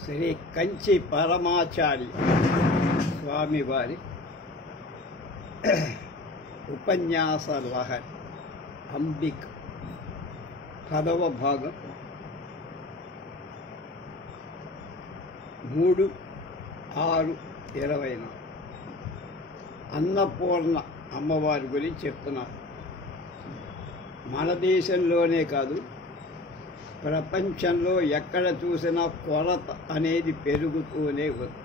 శ్రీ కంచి పరమాచార్య స్వామివారి ఉపన్యాస లహరి అంబిక 10వ భాగం 3/6/24 అన్నపూర్ణ అమ్మవారి గురించి చెప్తున్నారు. మన దేశంలోనే కాదు, ప్రపంచంలో ఎక్కడ చూసినా కొరత అనేది పెరుగుతూనే ఉంది.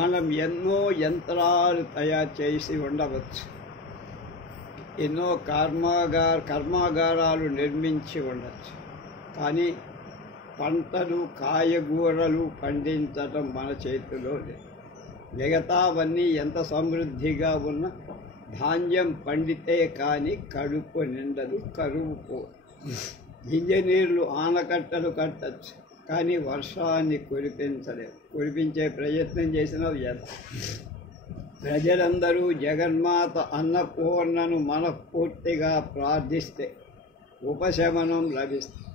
మనం ఎన్నో యంత్రాలు తయారు చేసి ఉండవచ్చు, ఎన్నో కర్మాగారాలు నిర్మించి ఉండవచ్చు, కానీ పంటలు కాయగూరలు పండించడం మన చేతిలో లేదు. మిగతావన్నీ ఎంత సమృద్ధిగా ఉన్నా ధాన్యం పండితే కానీ కడుపు నిండదు, కరువు పోదు. ఇంజనీర్లు ఆనకట్టలు కట్టచ్చు, కానీ వర్షాన్ని కురిపించలేవు. కురిపించే ప్రయత్నం చేసిన ప్రజలందరూ జగన్మాత అన్నపూర్ణను మనస్ఫూర్తిగా ప్రార్థిస్తే ఉపశమనం లభిస్తుంది.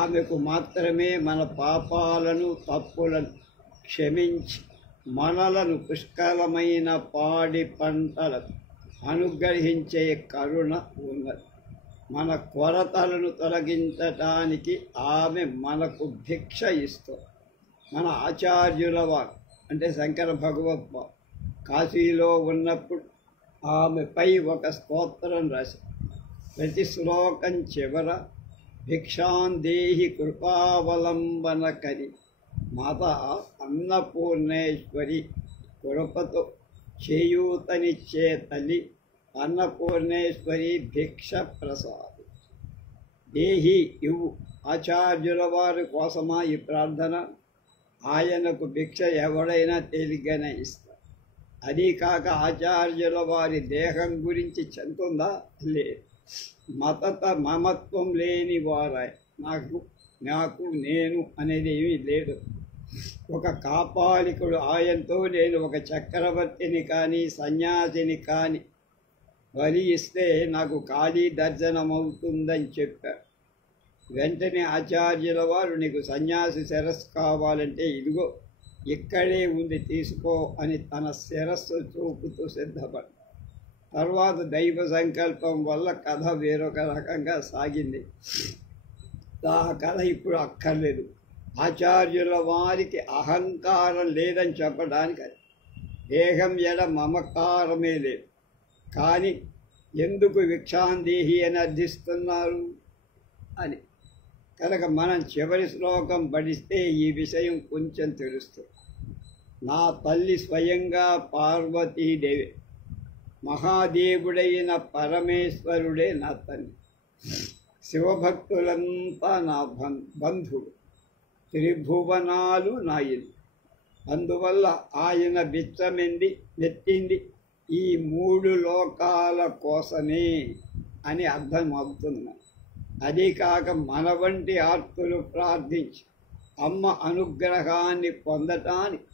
ఆమెకు మాత్రమే మన పాపాలను తప్పులను క్షమించి మనలను పుష్కలమైన పాడి పంటలకు అనుగ్రహించే కరుణ ఉన్నది. మన కొరతలను తొలగించటానికి ఆమె మనకు భిక్ష ఇస్తుంది. మన ఆచార్యుల వారు అంటే శంకర భగవద్పాదు కాశీలో ఉన్నప్పుడు ఆమెపై ఒక స్తోత్రం రాశారు. ప్రతి శ్లోకం చివర భిక్షాందేహి కృపావలంబన కరి మాత అన్నపూర్ణేశ్వరి, కృపతో చేయూతనిచ్చే తల్లి అన్నపూర్ణేశ్వరి భిక్ష ప్రసాది దేహి ఇవ్వు. ఆచార్యుల వారి కోసమా ఈ ప్రార్థన? ఆయనకు భిక్ష ఎవడైనా తేలిగ్గానే ఇస్తారు. అది కాక ఆచార్యుల వారి దేహం గురించి చెందుతుందా? లేదు. మమత్వం లేని వారాయ్. నాకు నేను అనేది ఏమీ లేదు. ఒక కాపాలికుడు ఆయనతో నేను ఒక చక్రవర్తిని కానీ సన్యాసిని కానీ బలి ఇస్తే నాకు ఖాళీ దర్శనమవుతుందని చెప్పారు. వెంటనే ఆచార్యుల వారు నీకు సన్యాసి శిరస్సు కావాలంటే ఇదిగో ఇక్కడే ఉంది తీసుకో అని తన శిరస్సు చూపుతూ సిద్ధపడ్డారు. తర్వాత దైవ సంకల్పం వల్ల కథ వేరొక రకంగా సాగింది. ఆ కథ ఇప్పుడు అక్కర్లేదు. ఆచార్యుల వారికి అహంకారం లేదని చెప్పడానికి అది. దేహం ఎడ మమకారమే లేదు. కానీ ఎందుకు భిక్షాందేహి అని అర్థిస్తున్నారు అని కనుక మనం చివరి శ్లోకం పఠిస్తే ఈ విషయం కొంచెం తెలుస్తుంది. నా తల్లి స్వయంగా పార్వతీదేవి, మహాదేవుడైన పరమేశ్వరుడే నా తల్లి. శివభక్తులంతా నా బంధువు, త్రిభువనాలు నా ఇల్లు. అందువల్ల ఆయన నెత్తింది ఈ 3 లోకాల కోసమే అని అర్థం అవుతున్నాం. అదే కాక మన వంటి ఆర్తులు ప్రార్థించి అమ్మ అనుగ్రహాన్ని పొందటానికి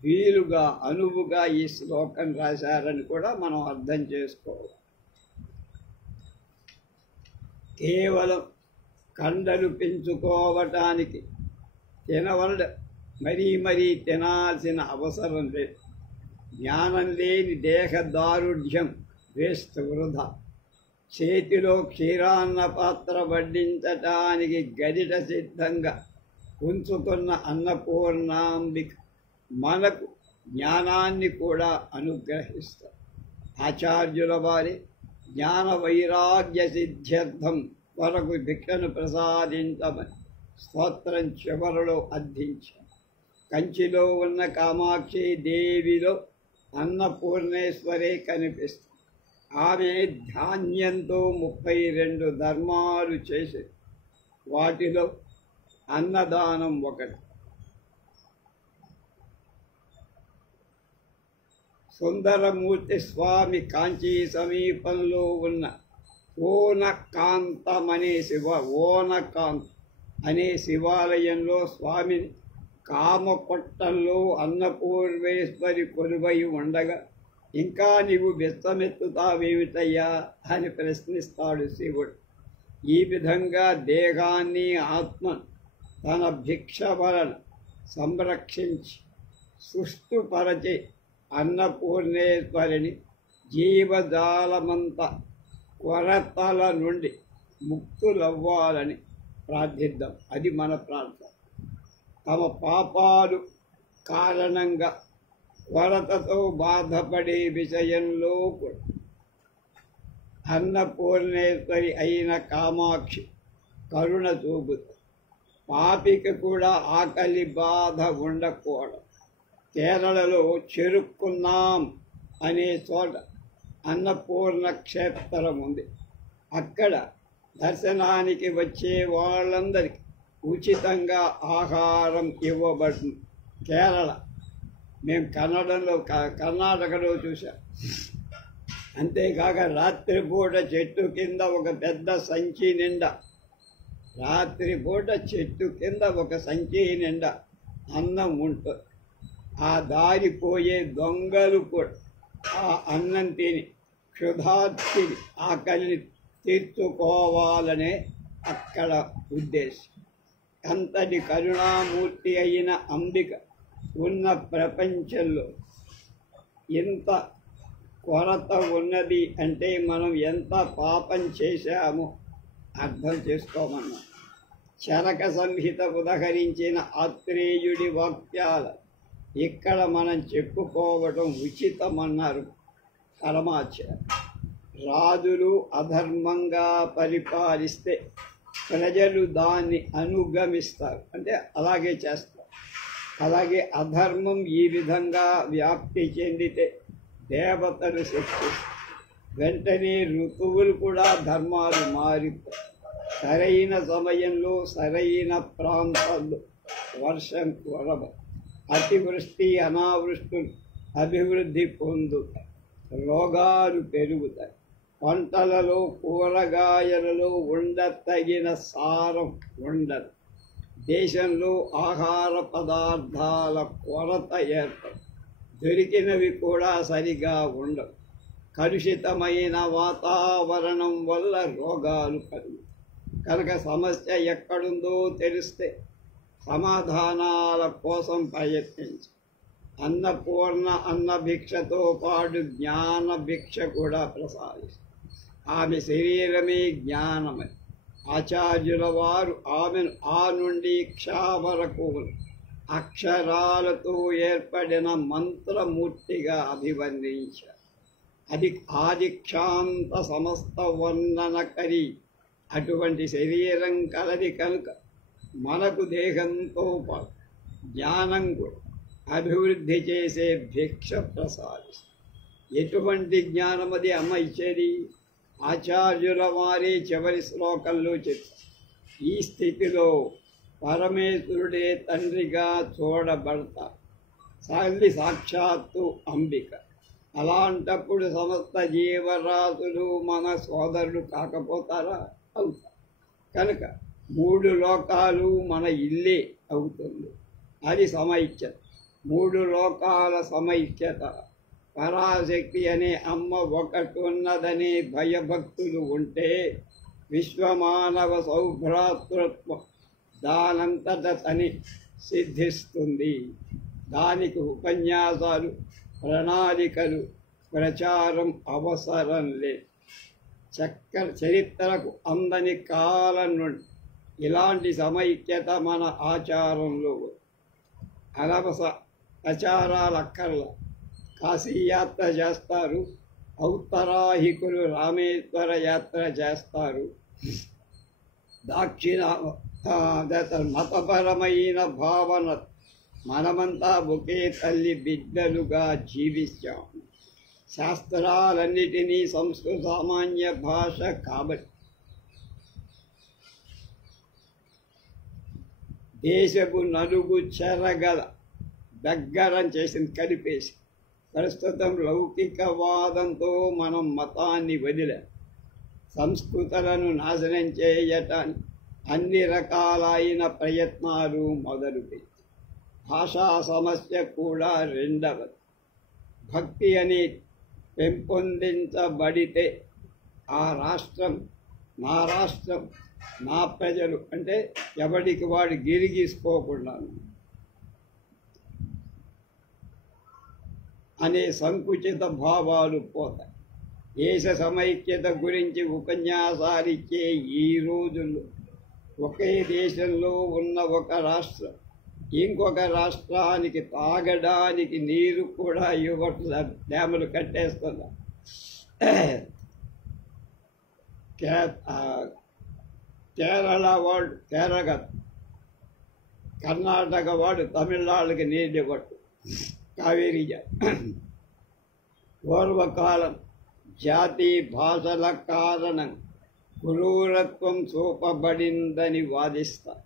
వీలుగా అనువుగా ఈ శ్లోకం రాశారని కూడా మనం అర్థం చేసుకోవాలి. కేవలం కండలు పెంచుకోవటానికి మరీ తినాల్సిన అవసరం లేదు. జ్ఞానం లేని దేహదారుఢ్యం వేస్ట్, వృధా. చేతిలో క్షీరాన్న పాత్ర వడ్డించటానికి గరిట సిద్ధంగా ఉంచుతున్న అన్నపూర్ణాంబిక మనకు జ్ఞానాన్ని కూడా అనుగ్రహిస్తారు. ఆచార్యుల వారి జ్ఞాన వైరాగ్య సిద్ధ్యర్థం కొరకు భిక్షను ప్రసాదించమని స్తోత్రం చివరలో అర్థించారు. కంచిలో ఉన్న కామాక్షి దేవిలో అన్నపూర్ణేశ్వరే కనిపిస్తుంది. ఆమె ధాన్యంతో 32 ధర్మాలు చేసి వాటిలో అన్నదానం ఒకటి. సుందరమూర్తి స్వామి కాంచీ సమీపంలో ఉన్న ఓనకాంతం అనే శివాలయంలో స్వామిని కామకొట్టంలో అన్నపూర్ణేశ్వరి కొలువై ఉండగా ఇంకా నీవు విత్తమెత్తుతావేమిటయ్యా అని ప్రశ్నిస్తాడు శివుడు. ఈ విధంగా దేహాన్ని ఆత్మ తన భిక్ష వలన సంరక్షించి సుష్టుపరచి అన్నపూర్ణేశ్వరిని జీవజాలమంత కొరతల నుండి ముక్తులవ్వాలని ప్రార్థిద్దాం. అది మన ప్రార్థన. తమ పాపాలు కారణంగా కొరతతో బాధపడే విషయంలో కూడా అన్నపూర్ణేశ్వరి అయిన కామాక్షి కరుణ చూపుతుంది. పాపికి కూడా ఆకలి బాధ ఉండకూడదు. కేరళలో చెరుక్కున్నాం అనే చోట అన్నపూర్ణ క్షేత్రం ఉంది. అక్కడ దర్శనానికి వచ్చే వాళ్ళందరికీ ఉచితంగా ఆహారం ఇవ్వబడుతుంది. కేరళ, మేము కర్ణాటకలో చూసాం. అంతేకాక రాత్రిపూట చెట్టు కింద ఒక పెద్ద సంచి నిండా అన్నం ఉంటుంది. ఆ దారిపోయే దొంగలు కూడా ఆ అన్నం తిని క్షుధార్తిని ఆకలిని తీర్చుకోవాలనే అక్కడ ఉద్దేశం. అంతటి కరుణామూర్తి అయిన అంబిక ఉన్న ప్రపంచంలో ఎంత కొరత ఉన్నది అంటే మనం ఎంత పాపం చేశామో అర్థం చేసుకోమన్నాం. చరక సంహిత ఉదహరించిన ఆత్రేయుడి వాక్యాలు ఇక్కడ మనం చెప్పుకోవడం ఉచితమన్నారు పరమాచార్య. రాజులు అధర్మంగా పరిపాలిస్తే ప్రజలు దాన్ని అనుగమిస్తారు, అంటే అలాగే చేస్తారు. అలాగే అధర్మం ఈ విధంగా వ్యాప్తి చెందితే దేవతలు శిక్షిస్తారు. వెంటనే ఋతువులు కూడా ధర్మాలు మారిపోయి సరైన సమయంలో సరైన ప్రాంతాల్లో వర్షం కురవ, అతివృష్టి అనావృష్టులు అభివృద్ధి పొందుతాయి, రోగాలు పెరుగుతాయి. పంటలలో కూరగాయలలో ఉండతగిన సారం ఉండదు. దేశంలో ఆహార పదార్థాల కొరత ఏర్పడు, దొరికినవి కూడా సరిగా ఉండవు. కలుషితమైన వాతావరణం వల్ల రోగాలు కలుగుతాయి. కనుక సమస్య ఎక్కడుందో తెలిస్తే సమాధానాల కోసం ప్రయత్నించి అన్నపూర్ణ అన్న భిక్షతో పాటు జ్ఞాన భిక్ష కూడా ప్రసాదిస్తుంది. ఆమె శరీరమే జ్ఞానమని ఆచార్యుల వారు ఆమెను ఆ నుండి క్ష వరకు అక్షరాలతో ఏర్పడిన మంత్రమూర్తిగా అభివర్ణించారు. అది ఆదిక్షాంత సమస్త వర్ణనకరి. అటువంటి శరీరం కలది కనుక మనకు దేహంతో పాటు జ్ఞానం కూడా అభివృద్ధి చేసే భిక్ష ప్రసాదిస్తుంది. ఎటువంటి జ్ఞానం అది అమ్మ ఇచ్చేది? ఆచార్యుల వారి చివరి శ్లోకంలో చెప్పారు. ఈ స్థితిలో పరమేశ్వరుడే తండ్రిగా చూడబడతారు, సాక్షాత్తు అంబిక. అలాంటప్పుడు సమస్త జీవరాశులు మన సోదరులు కాకపోతారా? అవుతారు. కనుక 3 లోకాలు మన ఇల్లే అవుతుంది. అది సమైక్యత. 3 లోకాల సమైక్యత. పరాశక్తి అనే అమ్మ ఒకటి ఉన్నదనే భయభక్తులు ఉంటే విశ్వమానవ సౌభ్రాతృత్వం దానంతట తని సిద్ధిస్తుంది. దానికి ఉపన్యాసాలు, ప్రణాళికలు, ప్రచారం అవసరం లేదు. చరిత్రకు అందని కాలం నుండి ఇలాంటి సమైక్యత మన ఆచారంలో. అనవస ప్రచారాలు అక్కర్లా. కాశీయాత్ర చేస్తారు, ఔత్తరాహికులు రామేశ్వర యాత్ర చేస్తారు. మతపరమైన భావన మనమంతా ఒకే తల్లి బిడ్డలుగా జీవించాం. శాస్త్రాలన్నిటినీ సంస్కృత సామాన్య భాష కాబట్టి దేశపు నలుగు చెరగల దగ్గరం చేసింది, కలిపేసి. ప్రస్తుతం లౌకికవాదంతో మనం మతాన్ని వదిలే సంస్కృతులను నాశనం చేయటానికి అన్ని రకాలైన ప్రయత్నాలు మొదలుపెట్టి భాషా సమస్య కూడా రెండవది. భక్తి అని పెంపొందించబడితే ఆ రాష్ట్రం నా రాష్ట్రం, నా ప్రజలు అంటే ఎవడికి వాడు గిరిగీసుకోకుండా అనే సంకుచిత భావాలు పోతాయి. దేశ సమైక్యత గురించి ఉపన్యాసాలిచ్చే ఈ రోజుల్లో ఒకే దేశంలో ఉన్న ఒక రాష్ట్రం ఇంకొక రాష్ట్రానికి తాగడానికి నీరు కూడా ఇవ్వట్లేదు, డ్యాములు కట్టేస్తున్నారు. కేరళ వాడు కర్ణాటక వాడు తమిళనాడుకి నీళ్ళు ఇవ్వట్టు. కావేరీ పూర్వకాలం జాతి భాషల కారణం క్రూరత్వం చూపబడిందని వాదిస్తారు.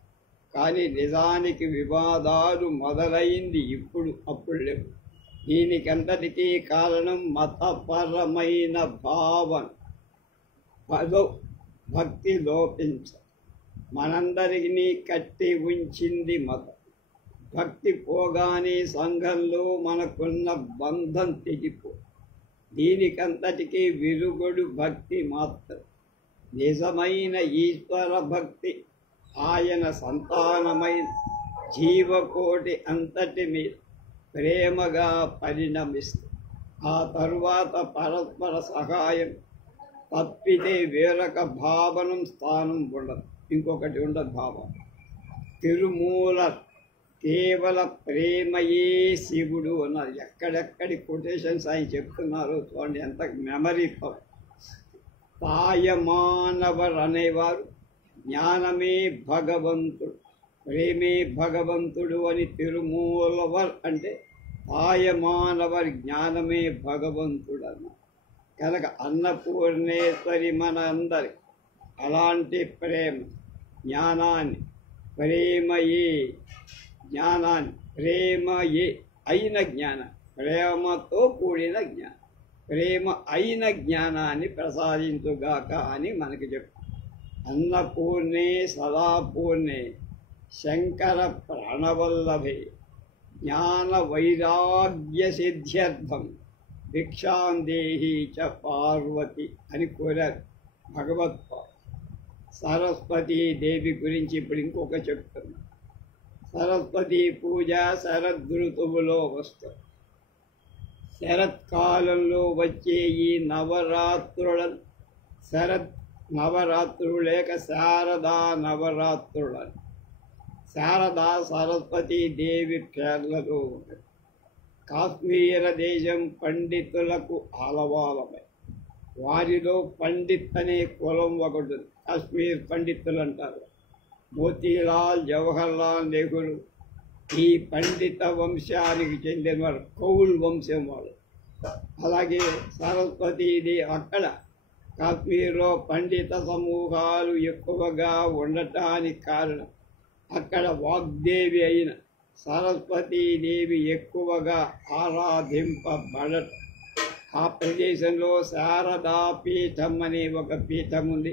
కానీ నిజానికి వివాదాలు మొదలైంది అప్పుడు లేవు. దీనికంతటికీ కారణం మతపరమైన భావన, భక్తి లోపించ. మనందరినీ కట్టి ఉంచింది మతం. భక్తి పోగానే సంఘంలో మనకున్న బంధం తెగిపో. దీనికంతటికీ విరుగుడు భక్తి మాత్రం. నిజమైన ఈశ్వర భక్తి ఆయన సంతానమైన జీవకోటి అంతటి మీద ప్రేమగా పరిణమిస్తుంది. ఆ తరువాత పరస్పర సహాయం తప్పితే వేరొక భావనం స్థానం ఉండదు, ఇంకొకటి ఉండదు భావం. తిరుమూల కేవల ప్రేమయే శివుడు అన్నారు. ఎక్కడెక్కడి కొటేషన్స్ ఆయన చెప్తున్నారు చూడండి, ఎంత మెమరీ పవర్. తాయమానవర్ అనేవారు జ్ఞానమే భగవంతుడు, ప్రేమే భగవంతుడు అని తిరుమూలవర్ అంటే తాయమానవర్ జ్ఞానమే భగవంతుడు అన్నారు. కనుక అన్నపూర్ణేశ్వరి మన అందరి అలాంటి ప్రేమ జ్ఞానాన్ని, ప్రేమయే జ్ఞానాన్ని, ప్రేమయే అయిన జ్ఞానం, ప్రేమతో కూడిన జ్ఞానం, ప్రేమ అయిన జ్ఞానాన్ని ప్రసాదించుగాక అని మనకి చెప్పు. అన్నపూర్ణే సదాపూర్ణే శంకర ప్రాణవల్లభే జ్ఞాన వైరాగ్య సిద్ధ్యర్థం భిక్షాందేహి చ పార్వతి అని కోరారు భగవత్పాద. సరస్వతీ దేవి గురించి ఇప్పుడు ఇంకొక చెప్తున్నా. సరస్వతీ పూజ శరదృతువులో వస్తుంది. శరత్కాలంలో వచ్చే ఈ నవరాత్రులను శరత్ నవరాత్రులు లేక శారదా నవరాత్రులని, శారదా సరస్వతీ దేవి పేర్లతో ఉంటుంది. కాశ్మీర దేశం పండితులకు ఆలవాలమై, వారిలో పండిత్ అనే కులం ఒకటి, కాశ్మీర్ పండితులు అంటారు. మోతీలాల్, జవహర్లాల్ నెహ్రూ ఈ పండిత వంశానికి చెందినవారు, కౌల్ వంశం వాళ్ళు. అలాగే సరస్వతీదేవి అక్కడ కాశ్మీర్లో పండిత సమూహాలు ఎక్కువగా ఉండటానికి కారణం అక్కడ వాగ్దేవి అయిన సరస్వతీదేవి ఎక్కువగా ఆరాధింపబడట. ఆ ప్రదేశంలో శారదా పీఠం అనే ఒక పీఠం ఉంది.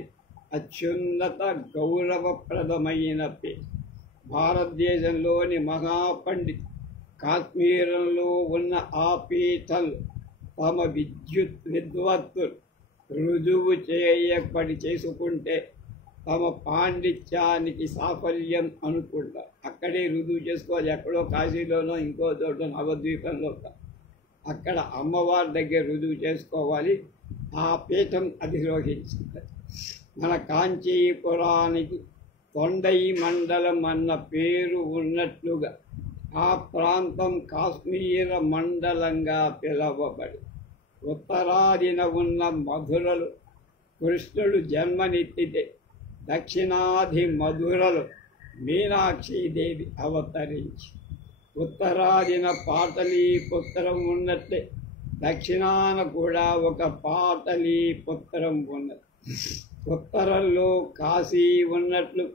అత్యున్నత గౌరవప్రదమైన పీఠం. భారతదేశంలోని మహాపండిత్ కాశ్మీరంలో ఉన్న ఆ పీఠంలో తమ విద్వత్తులు రుజువు చేసుకుంటే తమ పాండిత్యానికి సాఫల్యం అనుకుంటారు. అక్కడే రుజువు చేసుకోవాలి. ఎక్కడో కాశీలోనో ఇంకో చోట నవద్వీపంలో అక్కడ అమ్మవారి దగ్గర రుజువు చేసుకోవాలి. ఆ పీఠం అధిరోహించింది. మన కాంచీపురానికి తొండై మండలం అన్న పేరు ఉన్నట్లుగా ఆ ప్రాంతం కాశ్మీర మండలంగా పిలువబడి ఉత్తరాదిన ఉన్న మధురలు కృష్ణుడు జన్మనిత్తితే దక్షిణాది మధురలు మీనాక్షీదేవి అవతరించి, ఉత్తరాదిన పాటలీపుత్రం ఉన్నట్లే దక్షిణాన కూడా ఒక పాటలీపుత్రం ఉన్నది. ఉత్తరంలో కాశీ ఉన్నట్లు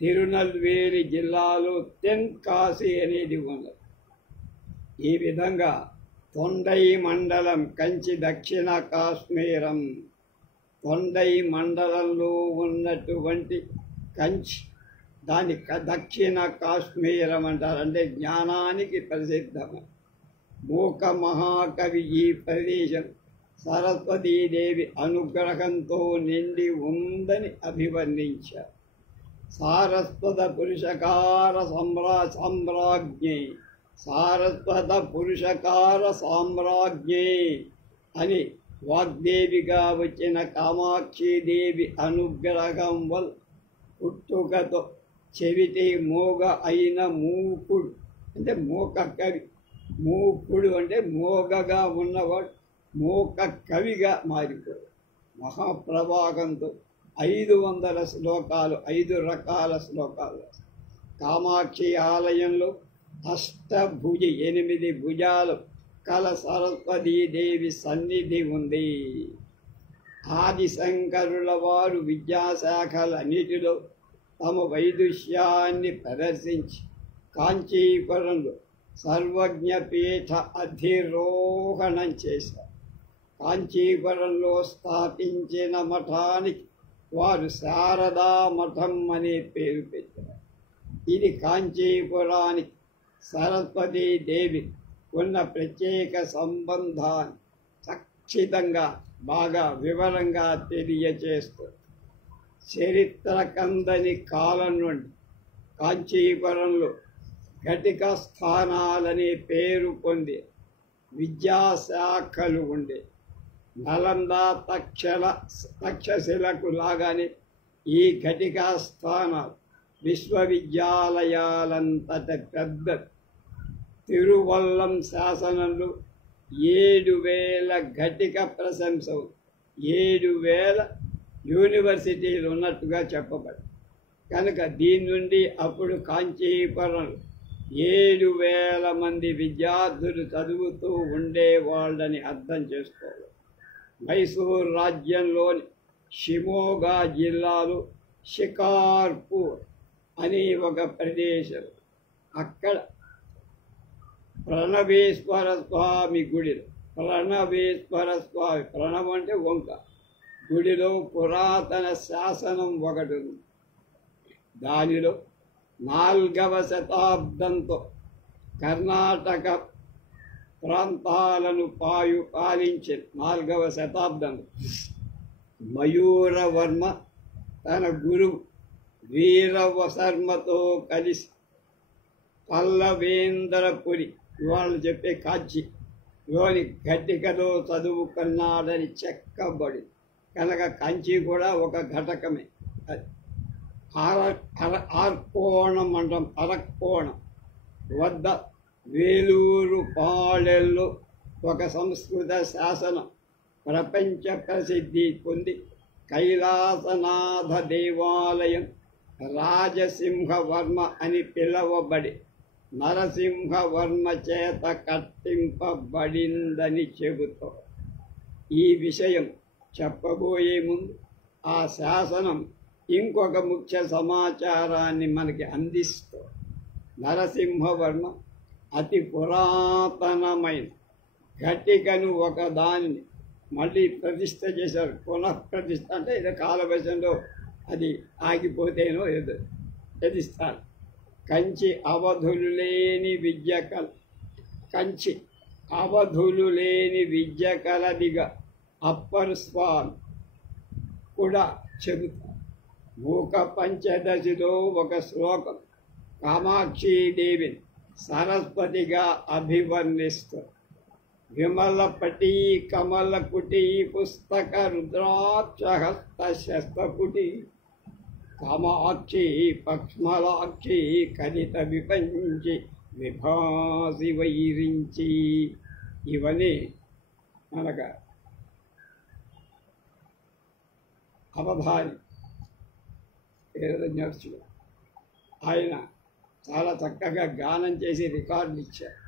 తిరునల్వేలి జిల్లాలో తెన్కాశీ అనేది ఉన్నది. ఈ విధంగా తొండై మండలం కంచి దక్షిణ కాశ్మీరం, తొండై మండలంలో ఉన్నటువంటి కంచి దాని దక్షిణ కాశ్మీరం అంటారు. అంటే జ్ఞానానికి ప్రసిద్ధం. మూక మహాకవి ఈ ప్రదేశం సరస్వతీదేవి అనుగ్రహంతో నిండి ఉందని అభివర్ణించారు. సారస్వత పురుషకార సామ్రాజ్ఞే, సారస్వత పురుషకార సామ్రాజ్ఞే అని వాగ్దేవిగా వచ్చిన కామాక్షిదేవి అనుగ్రహం వల్ల పుట్టుకతో చెవిటి మోగ అయిన మూకుడు అంటే మోక కవి, మూకుడు అంటే మోగగా ఉన్నవాడు మోక కవిగా మారిపోయాడు. మహాప్రభాగంతో 500 శ్లోకాలు, 5 రకాల శ్లోకాలు. కామాక్షి ఆలయంలో అష్టభుజి 8 భుజాలు కల సరస్వతీదేవి సన్నిధి ఉంది. ఆదిశంకరుల వారు విద్యాశాఖలన్నిటిలో తమ వైదుష్యాన్ని ప్రదర్శించి కాంచీపురంలో సర్వజ్ఞపీఠ అధిరోహణం చేశారు. కాంచీపురంలో స్థాపించిన మఠానికి వారు శారదా మఠం అనే పేరు పెట్టారు. ఇది కాంచీపురానికి సరస్వతీదేవి ఉన్న ప్రత్యేక సంబంధాన్ని ఖచ్చితంగా బాగా వివరంగా తెలియచేస్తుంది. చరిత్ర కందని కాలం నుండి కాంచీపురంలో ఘటిక స్థానాలనే పేరు పొంది విద్యాశాఖలు ఉండే. నలంద తక్షశిలకు లాగానే ఈ ఘటికా స్థానాలు విశ్వవిద్యాలయాలంతట పెద్ద. తిరువల్లం శాసనంలో 7,000 ఘటిక ప్రశంసలు, 7,000 యూనివర్సిటీలు ఉన్నట్టుగా చెప్పబడి కనుక దీని నుండి అప్పుడు కాంచీపురంలో 7,000 మంది విద్యార్థులు చదువుతూ ఉండేవాళ్ళని అర్థం చేసుకోవాలి. మైసూర్ రాజ్యంలోని షిమోగా జిల్లాలో షికార్పూర్ అనే ఒక ప్రదేశం, అక్కడ ప్రణవేశ్వర స్వామి గుడిలో, ప్రణవేశ్వర స్వామి ప్రణవం అంటే వంక, గుడిలో పురాతన శాసనం ఒకటి ఉంది. దానిలో 4వ శతాబ్దంతో కర్ణాటక ప్రాంతాలను పాలించిన 4వ శతాబ్దంలో మయూరవర్మ తన గురువు వీరవశర్మతో కలిసి పల్లవేంద్రపురి, వాళ్ళు చెప్పే కాంచీలోని ఘటికలో చదువుకున్నాడని చెక్కబడి కనుక కాంచీ కూడా ఒక ఘటకమే. ఆర్కోణం మండలం అరక్కోణం వద్ద వేలూరు పాళెల్లో ఒక సంస్కృత శాసనం ప్రపంచ ప్రసిద్ధి పొంది కైలాసనాథ దేవాలయం రాజసింహవర్మ అని పిలువబడి నరసింహవర్మ చేత కట్టింపబడిందని చెబుతారు. ఈ విషయం చెప్పబోయే ముందు ఆ శాసనం ఇంకొక ముఖ్య సమాచారాన్ని మనకి అందిస్తుంది. నరసింహవర్మ అతి పురాతనమైన ఘటికను ఒకదానిని మళ్ళీ ప్రతిష్ఠ చేశారు. పునఃప్రతిష్ఠ అంటే ఏదో కాలవశంలో అది ఆగిపోతేనో ఏదో ప్రతిష్టారు. కంచి అవధులు లేని విద్య కంచి అవధులు లేని విద్య కలదిగా అప్పర్ స్వామి కూడా చెబుతారు. మూక పంచదశిలో ఒక శ్లోకం కామాక్షీదేవిని సరస్వతిగా అభివర్ణిస్తారు. విమలపటి కమలకుటి పుస్తక రుద్రాక్షహస్త శస్త్రపుటి కామాక్షి పక్ష్మలాక్షి కలిత విపంచి విభాసి వైరించి. ఇవన్నీ మనక అవధాని నర్సుడు ఆయన చాలా చక్కగా గానం చేసి రికార్డులు ఇచ్చారు.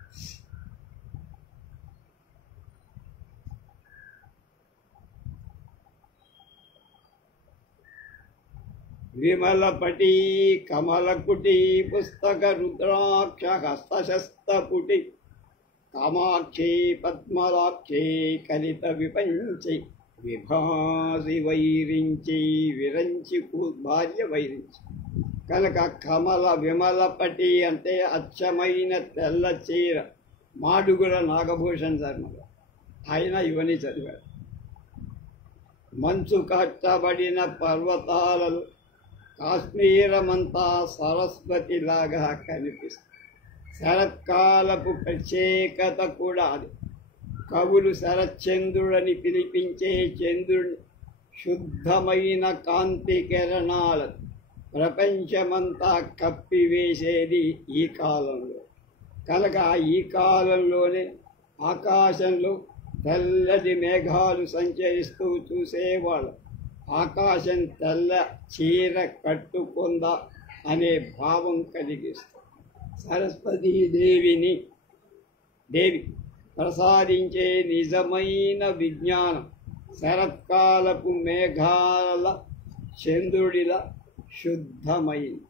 విమలపటి కమలకుటి పుస్తక రుద్రాక్ష హస్తశస్తపుటి కామాక్షి పద్మలాక్షి కలిత విపంచి విభాసి వైరించి. విరంచి భార్య వైరించి కనుక కమల విమలపటి అంటే అచ్చమైన తెల్ల చీర మాడుగుల నాగభూషణ్ శర్మ ఆయన ఇవన్నీ చదివాడు. మంచు కట్టబడిన పర్వతాలలో కాశ్మీరమంతా సరస్వతిలాగా కనిపిస్తుంది. శరత్కాలపు ప్రత్యేకత కూడా అది. కవులు శరచంద్రుడని పిలిపించే చంద్రుని శుద్ధమైన కాంతి కిరణాలు ప్రపంచమంతా కప్పివేసేది ఈ కాలంలో. కనుక ఈ కాలంలోనే ఆకాశంలో తెల్లటి మేఘాలు సంచరిస్తూ చూసేవాళ్ళు ఆకాశం తెల్ల చీర కట్టుకుందా అనే భావం కలిగిస్తుంది. సరస్వతీదేవి ప్రసాదించే నిజమైన విజ్ఞానం శరత్కాలపు మేఘాల చంద్రుడిలా శుద్ధమైంది.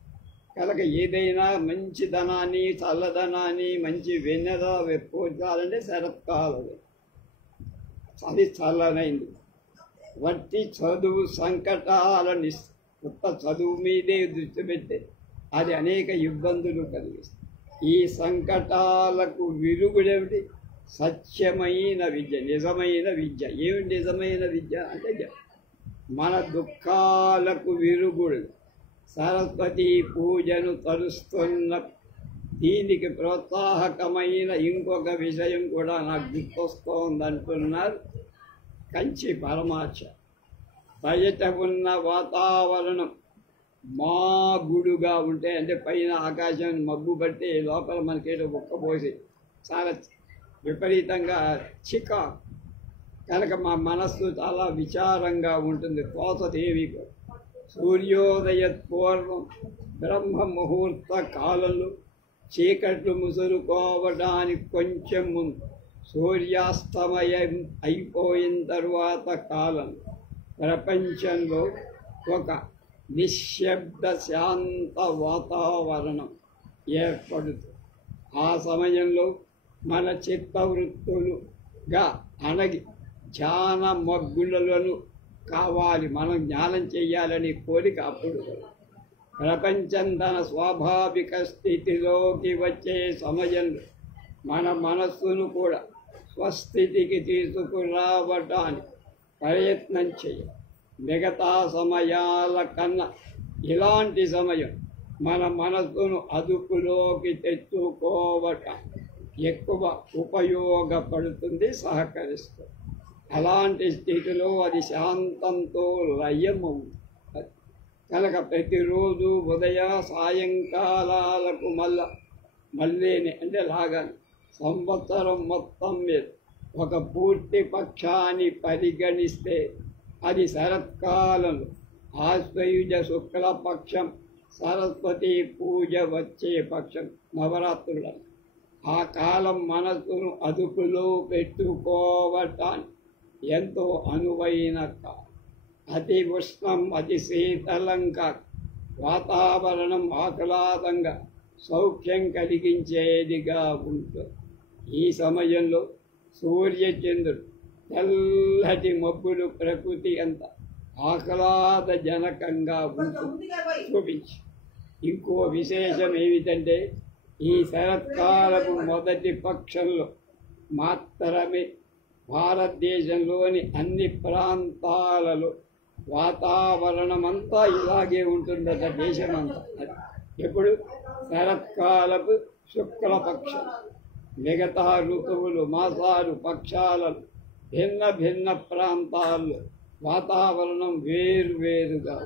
కనుక ఏదైనా మంచిదనాన్ని, చల్లదనాన్ని, మంచి వెన్నెల వెప్పుకోవాలంటే శరత్కాలం అది చల్లనైంది. వట్టి చదువు సంకటాలని కొత్త చదువు మీదే దృష్టి పెడితే అది అనేక ఇబ్బందులు కలిగిస్తుంది. ఈ సంకటాలకు విరుగుడేమిటి? సత్యమైన విద్య, నిజమైన విద్య. ఏమిటి నిజమైన విద్య అంటే మన దుఃఖాలకు విరుగుడు సరస్వతి పూజను తరుస్తున్న. దీనికి ప్రోత్సాహకమైన ఇంకొక విషయం కూడా నాకు గుర్తొస్తోందంటున్నారు కంచి పరమార్చ. బయట ఉన్న వాతావరణం మాగుడుగా ఉంటే, అంటే పైన ఆకాశం మబ్బు పట్టి లోపల మనకేటో ఒక్కపోసి చాలా విపరీతంగా చికా. కనుక మా మనస్సు చాలా విచారంగా ఉంటుంది. కోసదేవి సూర్యోదయ పూర్వం బ్రహ్మ ముహూర్త కాలంలో చీకట్లు ముసురుకోవడానికి కొంచెం ముందు సూర్యాస్తమయం అయిపోయిన తరువాత కాలం ప్రపంచంలో ఒక నిశ్శబ్ద శాంత వాతావరణం ఏర్పడుతుంది. ఆ సమయంలో మన చిత్తవృత్తులుగా అణగి ధ్యాన మగ్గులను కావాలి, మనం జ్ఞానం చెయ్యాలని కోరిక అప్పుడు ప్రపంచం తన స్వాభావిక స్థితిలోకి వచ్చే సమయంలో మన మనస్సును కూడా స్వస్థితికి తీసుకురావడానికి ప్రయత్నం చేయాలి. మిగతా సమయాల కన్నా ఇలాంటి సమయం మన మనస్సును అదుపులోకి తెచ్చుకోవటం ఎక్కువ ఉపయోగపడుతుంది, సహకరిస్తుంది. అలాంటి స్థితిలో అది శాంతంతో లయమవుతుంది. కనుక ప్రతిరోజు ఉదయ సాయంకాలాలకు మళ్ళీని అంటే లాగానే సంవత్సరం మొత్తం మీద ఒక పూర్తి పక్షాన్ని పరిగణిస్తే అది శరత్కాలంలో ఆశ్వయుజ శుక్లపక్షం సరస్వతి పూజ వచ్చే పక్షం నవరాత్రులను. ఆ కాలం మనస్సును అదుపులో పెట్టుకోవటానికి ఎంతో అనువైన కాలం. అతి ఉష్ణం, అతి శీతలంగా, వాతావరణం ఆహ్లాదంగా సౌఖ్యం కలిగించేదిగా ఉంటుంది. ఈ సమయంలో సూర్యచంద్రుడు తెల్లటి మబ్బులు ప్రకృతి అంత ఆహ్లాదజనకంగా ఉంటుంది చూపించి. ఇంకో విశేషం ఏమిటంటే ఈ శరత్కాలపు మొదటి పక్షంలో మాత్రమే భారతదేశంలోని అన్ని ప్రాంతాలలో వాతావరణమంతా ఇలాగే ఉంటుందట, దేశమంతా. ఎప్పుడు శరత్కాలపు శుక్లపక్షం. మిగతా ఋతువులు, మాసాలు, పక్షాలను భిన్న భిన్న ప్రాంతాల్లో వాతావరణం వేరువేరుగా.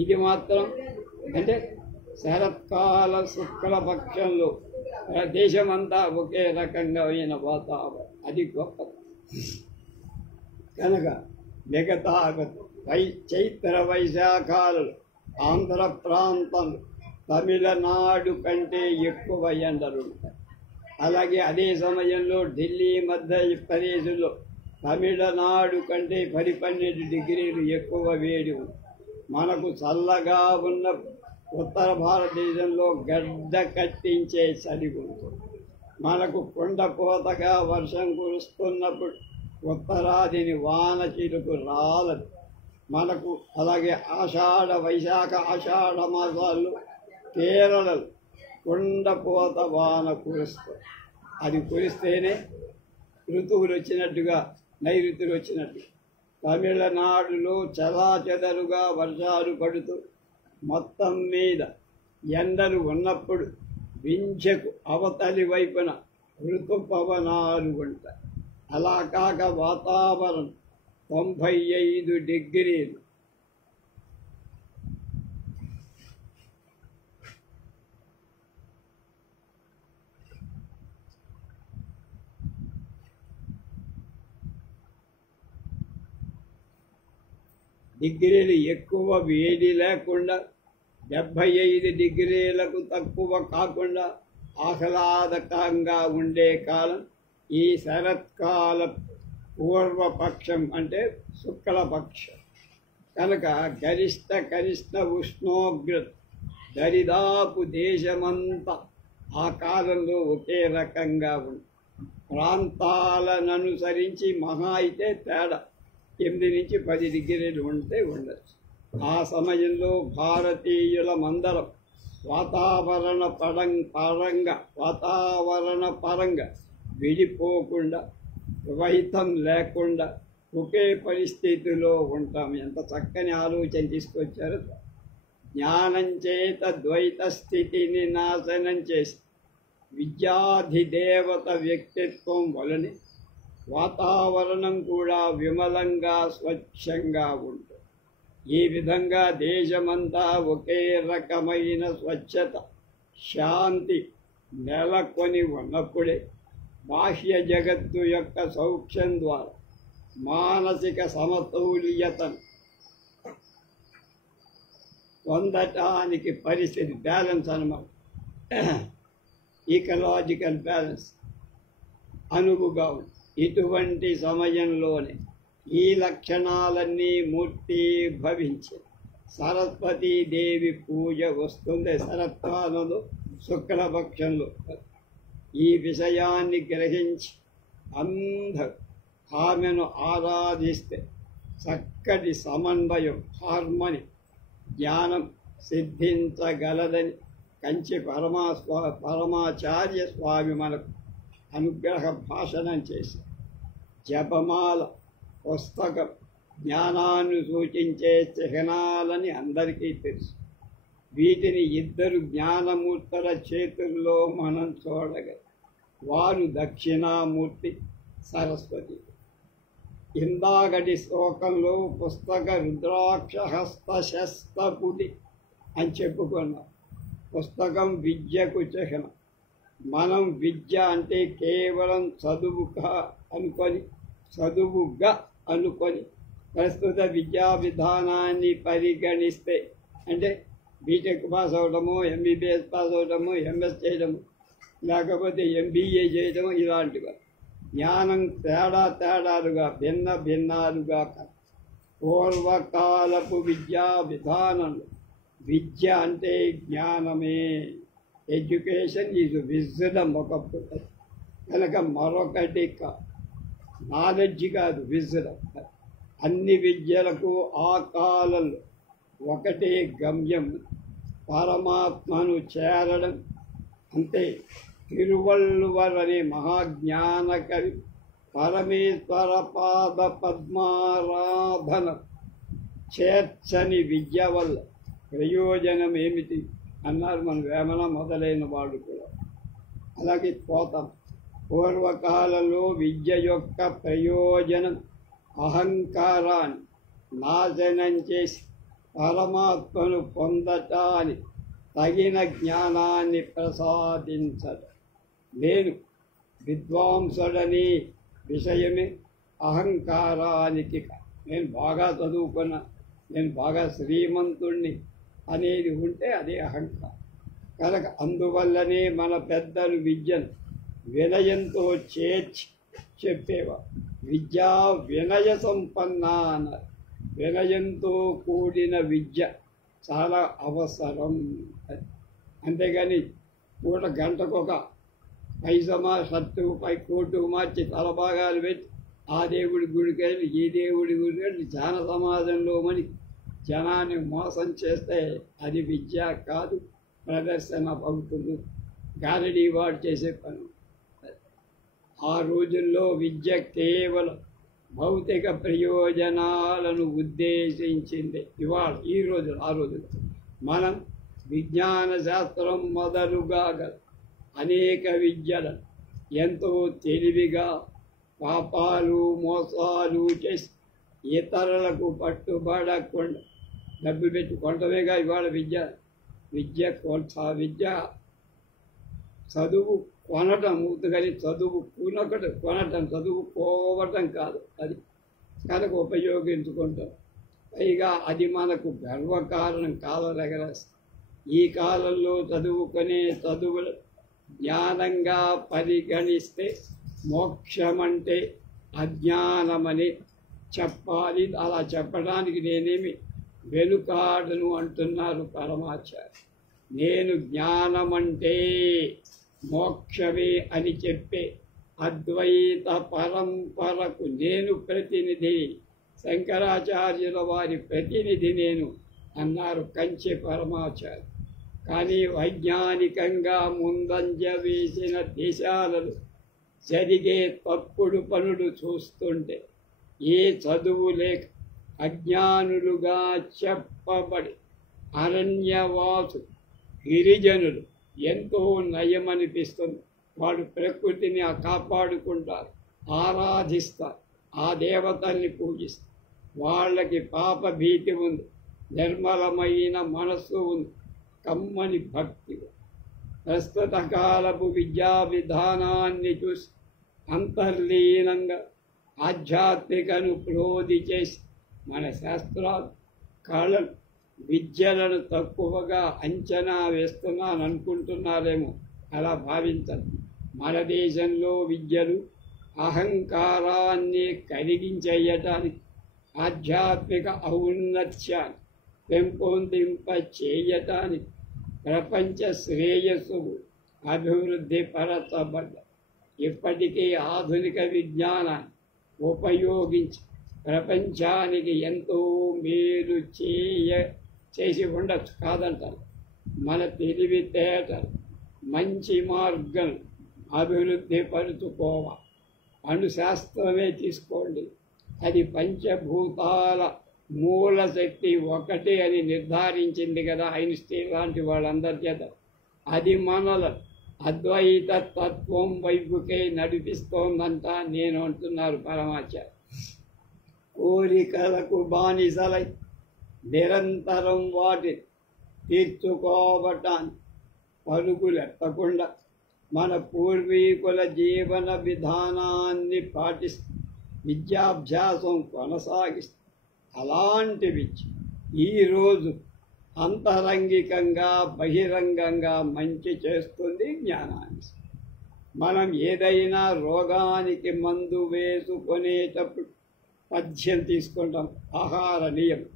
ఇది మాత్రం అంటే శరత్కాల శుక్లపక్షంలో దేశమంతా ఒకే రకంగా అయిన వాతావరణం. అది గొప్పది. కనుక మిగతా చైత్ర వైశాఖాలలో ఆంధ్ర ప్రాంతంలో తమిళనాడు కంటే ఎక్కువ ఎండలు ఉంటాయి. అలాగే అదే సమయంలో ఢిల్లీ మధ్యప్రదేశ్లో తమిళనాడు కంటే 10-12 డిగ్రీలు ఎక్కువ వేడి ఉంది. మనకు చల్లగా ఉన్న ఉత్తర భారతదేశంలో గడ్డ కట్టించే చలి ఉంటుంది. మనకు కుండపోతగా వర్షం కురుస్తున్నప్పుడు ఉత్తరాదిని వాన చిరుకు రాలదు మనకు. అలాగే వైశాఖ ఆషాఢ మాసాల్లో కేరళలో కుండపోత వాన కురుస్తుంది. అది కురిస్తేనే ఋతువులు వచ్చినట్టుగా, నైరుతులు వచ్చినట్టు. తమిళనాడులో చెదాచెదరుగా వర్షాలు పడుతూ మొత్తం మీద ఎండలు ఉన్నప్పుడు వింధ్యకు అవతలి వైపున ఋతుపవనాలు ఉంటాయి. అలా కాక వాతావరణం 95 డిగ్రీలు డిగ్రీలు ఎక్కువ వేడి లేకుండా 75 డిగ్రీలకు తక్కువ కాకుండా ఆహ్లాదకంగా ఉండే కాలం ఈ శరత్కాల పూర్వపక్షం అంటే శుక్లపక్షం. కనుక గరిష్ట కనిష్ట ఉష్ణోగ్రత దరిదాపు దేశమంతా ఆ కాలంలో ఒకే రకంగా ఉంది. ప్రాంతాలను అనుసరించి మహా అయితే తేడా 8 నుంచి 10 డిగ్రీలు ఉంటే ఉండొచ్చు. ఆ సమయంలో భారతీయులమందరం వాతావరణ పరంగా విడిపోకుండా ద్వైతం లేకుండా ఒకే పరిస్థితిలో ఉంటాం. ఎంత చక్కని ఆలోచన తీసుకొచ్చారు. జ్ఞానం చేత ద్వైత స్థితిని నాశనం చేసి విద్యాధిదేవత వ్యక్తిత్వం వలనే వాతావరణం కూడా విమలంగా స్వచ్ఛంగా ఉంటుంది. ఈ విధంగా దేశమంతా ఒకే రకమైన స్వచ్ఛత శాంతి నెలకొని ఉన్నప్పుడే బాహ్య జగత్తు యొక్క సౌఖ్యం ద్వారా మానసిక సమతుల్యతను పొందటానికి పరిస్థితి బ్యాలెన్స్ అన్నమాట. ఈకలాజికల్ బ్యాలెన్స్ అనువుగా ఉంది. ఇటువంటి సమయంలోనే ఈ లక్షణాలన్నీ మూర్తీభవించి సరస్వతీదేవి పూజ వస్తుంది. శరత్కాలంలో శుక్లపక్షంలో ఈ విషయాన్ని గ్రహించి అందరూ ఆమెను ఆరాధిస్తే చక్కటి సమన్వయం హార్మని జ్ఞానం సిద్ధించగలదని కంచి పరమాచార్య స్వామి మనకు అనుగ్రహ భాషణం చేసి జపమాల పుస్తకం జ్ఞానాన్ని సూచించే చిహ్నాలని అందరికీ తెలుసు. వీటిని 2 జ్ఞానమూర్తుల చేతుల్లో మనం చూడగలం. వారు దక్షిణామూర్తి సరస్వతి. ఇందాకటి శ్లోకంలో పుస్తక రుద్రాక్ష హస్తశస్తపుటి అని చెప్పుకున్నాం. పుస్తకం విద్యకు చిహ్నం. మనం విద్య అంటే కేవలం చదువుగా అనుకొని ప్రస్తుత విద్యా విధానాన్ని పరిగణిస్తే అంటే బీటెక్ పాస్ అవడము, ఎంబీబీఎస్ పాస్ అవడము, ఎంఎస్ చేయడము, లేకపోతే ఎంబీఏ చేయడము, ఇలాంటివి జ్ఞానం తేడాలుగా భిన్నాలుగా పూర్వకాలపు విద్యా విధానంలో విద్య అంటే జ్ఞానమే. ఎడ్యుకేషన్ ఈజ్ విజ్డమ్ ఒకప్పుడు. కనుక మరొకటి నాలెడ్జ్ కాదు, విజ్డమ్. అన్ని విద్యలకు ఆ కాలంలో ఒకటే గమ్యం, పరమాత్మను చేరడం. అంతే. తిరువళ్ళువర్ అనే మహాజ్ఞాన కవి పరమేశ్వర పాద పద్మారాధన చేర్చని విద్య వల్ల ప్రయోజనం ఏమిటి అన్నారు మన వేమన మొదలైన వాళ్ళు కూడా. అలాగే పోతాం. పూర్వకాలంలో విద్య యొక్క ప్రయోజనం అహంకారాన్ని నాశనం చేసి పరమాత్మను పొందటానికి తగిన జ్ఞానాన్ని ప్రసాదించడం. నేను విద్వాంసుడని విషయమే అహంకారానికి. నేను బాగా చదువుకున్నా, నేను బాగా శ్రీమంతుణ్ణి అనేది ఉంటే అదే అహంకారం. కనుక అందువల్లనే మన పెద్దలు విద్యను వినయంతో చేర్చి చెప్పేవారు. విద్యా వినయ సంపన్న అన్నారు. వినయంతో కూడిన విద్య చాలా అవసరం. అంతేగాని గంటకొక పైసమా షర్టు కోటు మార్చి తలభాగాలు పెట్టి ఆ దేవుడి గుడికి వెళ్ళి ఈ దేవుడి గుడికి వెళ్ళి ధ్యాన సమాజంలో మని జనాన్ని మోసం చేస్తే అది విద్య కాదు, ప్రదర్శన అవుతుంది. గారడీ వాడు చేసే పని. ఆ రోజుల్లో విద్య కేవలం భౌతిక ప్రయోజనాలను ఉద్దేశించింది. ఇవాళ ఈ రోజు ఆ రోజు మనం విజ్ఞాన శాస్త్రం మొదలుగా అనేక విద్యలను ఎంతో తెలివిగా పాపాలు మోసాలు చేసి ఇతరులకు పట్టుబడకుండా డబ్బు పెట్టి కొనటమేగా ఇవాళ విద్య చదువు కొనటం కానీ కొనటం చదువుకోవటం కాదు. అది కనుక ఉపయోగించుకుంటాం. పైగా అది మనకు గర్వకారణం. కాలరెగరేస్తాం. ఈ కాలంలో చదువుకునే చదువులు జ్ఞానంగా పరిగణిస్తే మోక్షమంటే అజ్ఞానమని చెప్పాలి. అలా చెప్పడానికి నేనేమి వెనుకాడను అంటున్నారు పరమాచార్య. నేను జ్ఞానమంటే మోక్షమే అని చెప్పే అద్వైత పరంపరకు నేను ప్రతినిధి, శంకరాచార్యుల వారి ప్రతినిధి నేను అన్నారు కంచి పరమాచార్య. కానీ వైజ్ఞానికంగా ముందంజ వేసిన దేశాలలో జరిగే తప్పుడు పనులు చూస్తుంటే ఏ చదువు లేక అజ్ఞానులుగా చెప్పబడి అరణ్యవాసు గిరిజనులు ఎంతో నయమనిపిస్తుంది. వాడు ప్రకృతిని కాపాడుకుంటారు, ఆరాధిస్తారు, ఆ దేవతల్ని పూజిస్తారు. వాళ్ళకి పాప భీతి ఉంది, నిర్మలమైన మనస్సు ఉంది, కమ్మని భక్తి. ప్రస్తుత కాలపు విద్యా విధానాన్ని చూసి అంతర్లీనంగా ఆధ్యాత్మికను ప్రోధి చేసి మన శాస్త్రాలు కళలు విద్యలను తక్కువగా అంచనా వేస్తున్నాను అనుకుంటున్నారేమో. అలా భావించదు. మన దేశంలో విద్యలు అహంకారాన్ని కరిగించేయటానికి, ఆధ్యాత్మిక ఔన్నత్యాన్ని పెంపొందింప చేయటానికి, ప్రపంచ శ్రేయస్సు అభివృద్ధి పరచబడ్డ ఇప్పటికీ ఆధునిక విజ్ఞానాన్ని ఉపయోగించి ప్రపంచానికి ఎంతో మేలు చేసి ఉండొచ్చు, కాదంటారు. మన తెలివితేటలు మంచి మార్గం అభివృద్ధి పరుచుకోవాలి. అణుశాస్త్రమే తీసుకోండి, అది పంచభూతాల మూల శక్తి ఒకటే అని నిర్ధారించింది కదా ఐన్స్టీన్ లాంటి వాళ్ళందరి చేత. అది మనల అద్వైత తత్వం వైపుకే నడిపిస్తోందంట నేను అంటున్నారు పరమాచార్య. కోరికలకు బానిసలై నిరంతరం వాటిని తీర్చుకోవటానికి పరుగులెత్తకుండా మన పూర్వీకుల జీవన విధానాన్ని పాటిస్తూ విద్యాభ్యాసం కొనసాగిస్తూ అలాంటి విద్య ఈరోజు అంతరంగికంగా బహిరంగంగా మంచి చేస్తుంది జ్ఞానాన్ని. మనం ఏదైనా రోగానికి మందు వేసుకునేటప్పుడు పథ్యం తీసుకుంటాం, ఆహార నియమం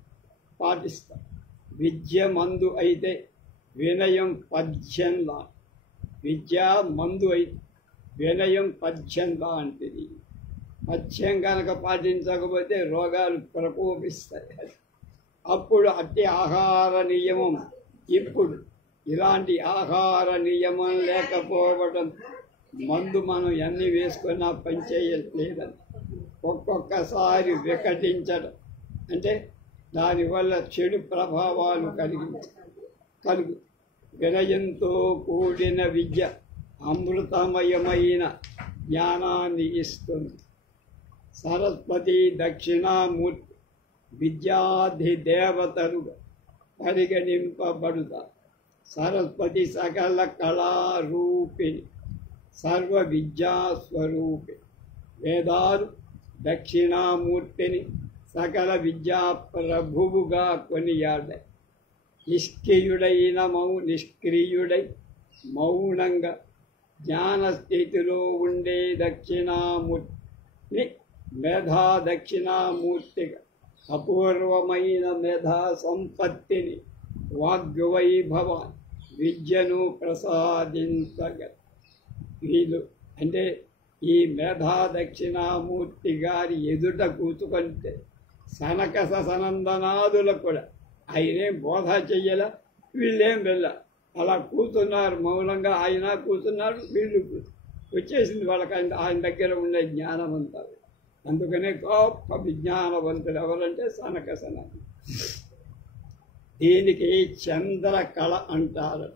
పాటిస్తాం. విద్య మందు అయితే వినయం పథ్యంలా, విద్య మందు అయితే వినయం పథ్యం లాంటిది. పథ్యం కనుక పాటించకపోతే రోగాలు ప్రకోపిస్తాయి. అప్పుడు అట్టి ఆహార నియమం, ఇప్పుడు ఇలాంటి ఆహార నియమం లేకపోవడం, మందు మనం ఎన్ని వేసుకున్నా పనిచేయలేదని ఒక్కొక్కసారి వికటించడం, అంటే దానివల్ల చెడు ప్రభావాలు కలుగు. వినయంతో కూడిన విద్య అమృతమయమైన జ్ఞానాన్ని ఇస్తుంది. సరస్వతి దక్షిణామూర్తి విద్యాధిదేవతలుగా పరిగణింపబడుతారు. సరస్వతి సకల కళారూపిణి, సర్వ విద్యాస్వరూపిణి. వేదాలు దక్షిణామూర్తిని సకల విద్యా ప్రభువుగా కొనియాడాయి. నిష్క్రియుడై మౌనంగా జ్ఞానస్థితిలో ఉండే దక్షిణామూర్తిని మేధా దక్షిణామూర్తిగా, అపూర్వమైన మేధా సంపత్తిని, వాగ్వైభవాన్ని, విద్యను ప్రసాదించగల వీళ్ళు. అంటే ఈ మేధా దక్షిణామూర్తి గారి ఎదుట కూతుకుంటే సనక సనందనాదులకు కూడా ఆయనేం బోధ చెయ్యాల, వీళ్ళేం వెళ్ళ, అలా కూతున్నారు మౌనంగా. ఆయన కూర్చున్నాడు, వీళ్ళు వచ్చేసింది వాళ్ళకి ఆయన దగ్గర ఉండే జ్ఞానం అంతా. అందుకనే గొప్ప విజ్ఞానవంతులు ఎవరంటే సనక సనక. దీనికి చంద్రకళ అంటారు.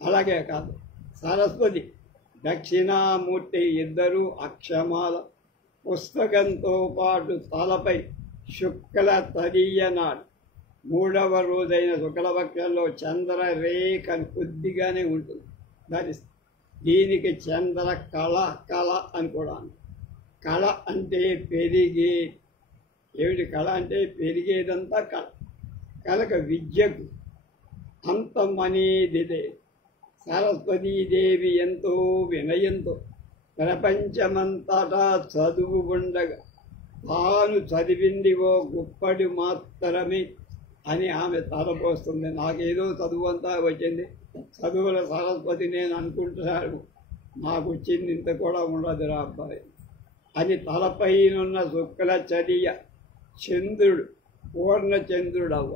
అలాగే కాదు, సరస్వతి దక్షిణామూర్తి ఇద్దరు అక్షమాల పుస్తకంతో పాటు తలపై శుక్ల తదియ నాడు 3వ రోజైన శుక్లపక్షంలో చంద్రరేఖను కొద్దిగానే ఉంటుంది ధరిస్తుంది. దీనికి చంద్ర కళ అని కూడా అంటారు. కళ అంటే పెరిగే, ఏమిటి కళ అంటే పెరిగేదంతా కళ. కనుక విద్యకు అంతమనేదిదే. సరస్వతీదేవి ఎంతో వినయంతో ప్రపంచమంతటా చదువు ఉండగా తాను చదివింది ఓ గుప్పడి మాత్రమే అని ఆమె తలపోస్తుంది. నాకేదో చదువు అంతా వచ్చింది, చదువుల సరస్వతి నేను అనుకుంటున్నాను, నాకు వచ్చింది ఇంత కూడా ఉండదురా అబ్బాయి అని తలపైనున్న శుక్ల చర్య చంద్రుడు పూర్ణచంద్రుడు అవ్వ.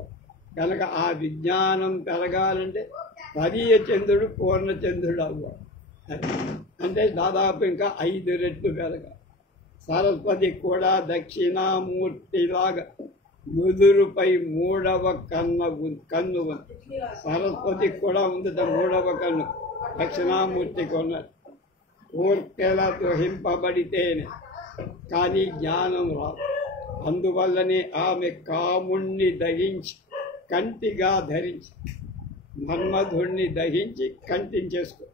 కనుక ఆ విజ్ఞానం పెరగాలంటే తదియ చంద్రుడు పూర్ణచంద్రుడు అవ్వ. అంటే దాదాపు ఇంకా 5 రెట్లు పెరగాలి. సరస్వతి కూడా దక్షిణామూర్తిలాగా నుదురుపై 3వ కన్ను ఉంది. సరస్వతికి కూడా ఉంది 3వ కన్ను, దక్షిణామూర్తికి ఉన్నది. కోర్కెల గ్రహింపబడితేనే కానీ జ్ఞానం రాదు. అందువల్లనే ఆమె కాముణ్ణి దహించి కంటిగా ధరించి మన్మధుణ్ణి దహించి కంటించేసుకో.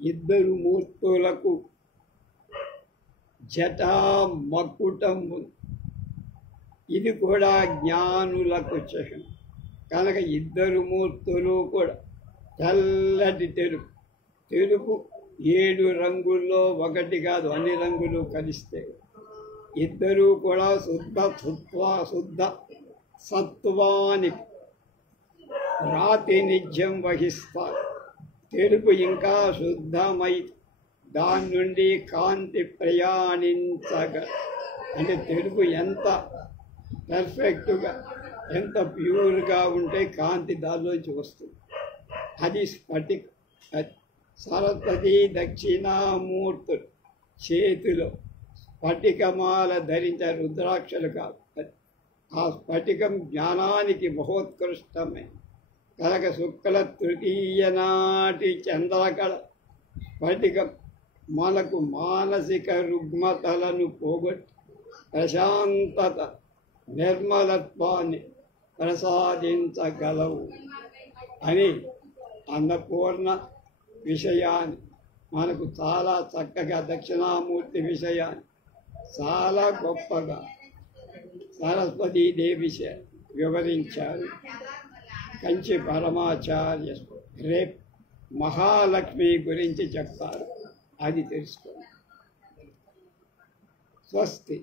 ఇద్దరు మూర్తులకు జటా మకుటం ఉంది. ఇది కూడా జ్ఞానులకు చిహ్నం. కనుక ఇద్దరు మూర్తులు కూడా తెల్లటి తెలుపు 7 రంగుల్లో ఒకటి కాదు, అన్ని రంగులు కలిస్తే ఇద్దరూ కూడా శుద్ధ సత్వానికి ప్రాతినిధ్యం వహిస్తారు. తెలుపు ఇంకా శుద్ధమై దాని నుండి కాంతి ప్రయాణించగ. అంటే తెలుపు ఎంత పర్ఫెక్ట్గా, ఎంత ప్యూర్గా ఉంటే కాంతి దానిలోంచి వస్తుంది. అది స్ఫటిక. సరస్వతి దక్షిణామూర్తులు చేతిలో స్ఫటికమాల ధరించారు, రుద్రాక్షలు కాదు. ఆ స్ఫటికం జ్ఞానానికి మహోత్కృష్టమే. కనుక శుక్ల తృతీయ నాటి చంద్రకళ స్ఫటికం మనకు మానసిక రుగ్మతలను పోగొట్టి ప్రశాంతత, నిర్మలత్వాన్ని ప్రసాదించగలవు అని అన్నపూర్ణ విషయాన్ని మనకు చాలా చక్కగా, దక్షిణామూర్తి విషయాన్ని చాలా గొప్పగా సరస్వతీదేవి వివరించారు కంచి పరమాచార్య. రేపు మహాలక్ష్మి గురించి చెప్తారు, అది తెలుసుకోండి. స్వస్తి.